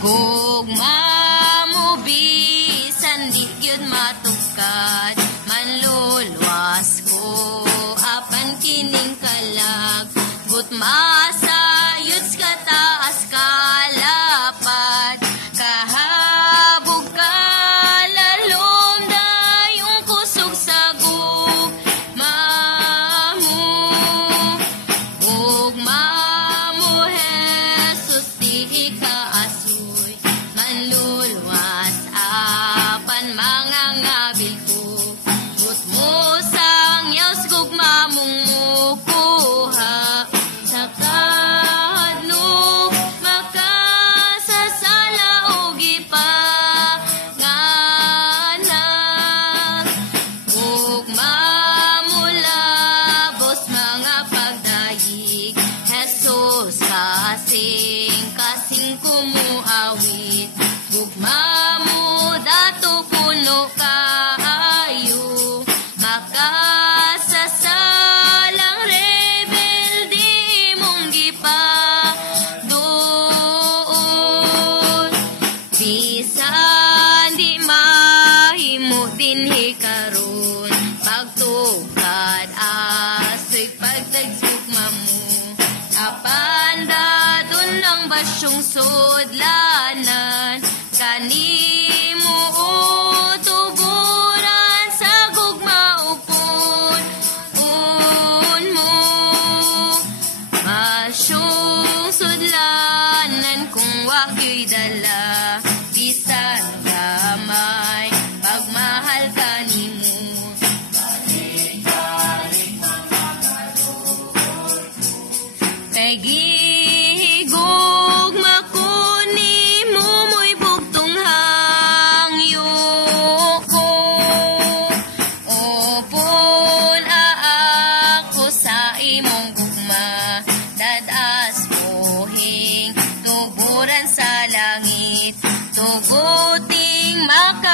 Gugma mo bisan di gyud matukad, manluluwas ko apan kining kalag. Gutma sayod ka taas kalapad, kahabog ka lalom dayong kusog sa gugma mo. Gugma mo Jesus di ka asoy, manluluwas apan mga ngabil ko. Gut mo sang yaws gugma mong mukuha, sa kahadno makasasala o gipangana. Gugma mo labos mga pagdayig, Jesus kasing kumuawit. Gugma mo dato kuno kaayo, makasasalang rebel di mong gipadoon. Bisan di mahimo dinhi karon, pagtukad asoy pagtagsugma mo. Apan dadon ang basyong sudlanan, kanimo tuburan sa gugma upon mo. Basyong sudlanan kung wagyo'y dala, bisan gamay pagmahal kanimo. Kay gigugma ko nimo mo'y bugtong hangyo ko. Upon aako sa imong gugma, dadas buhing tuburan sa langit, tuguting maka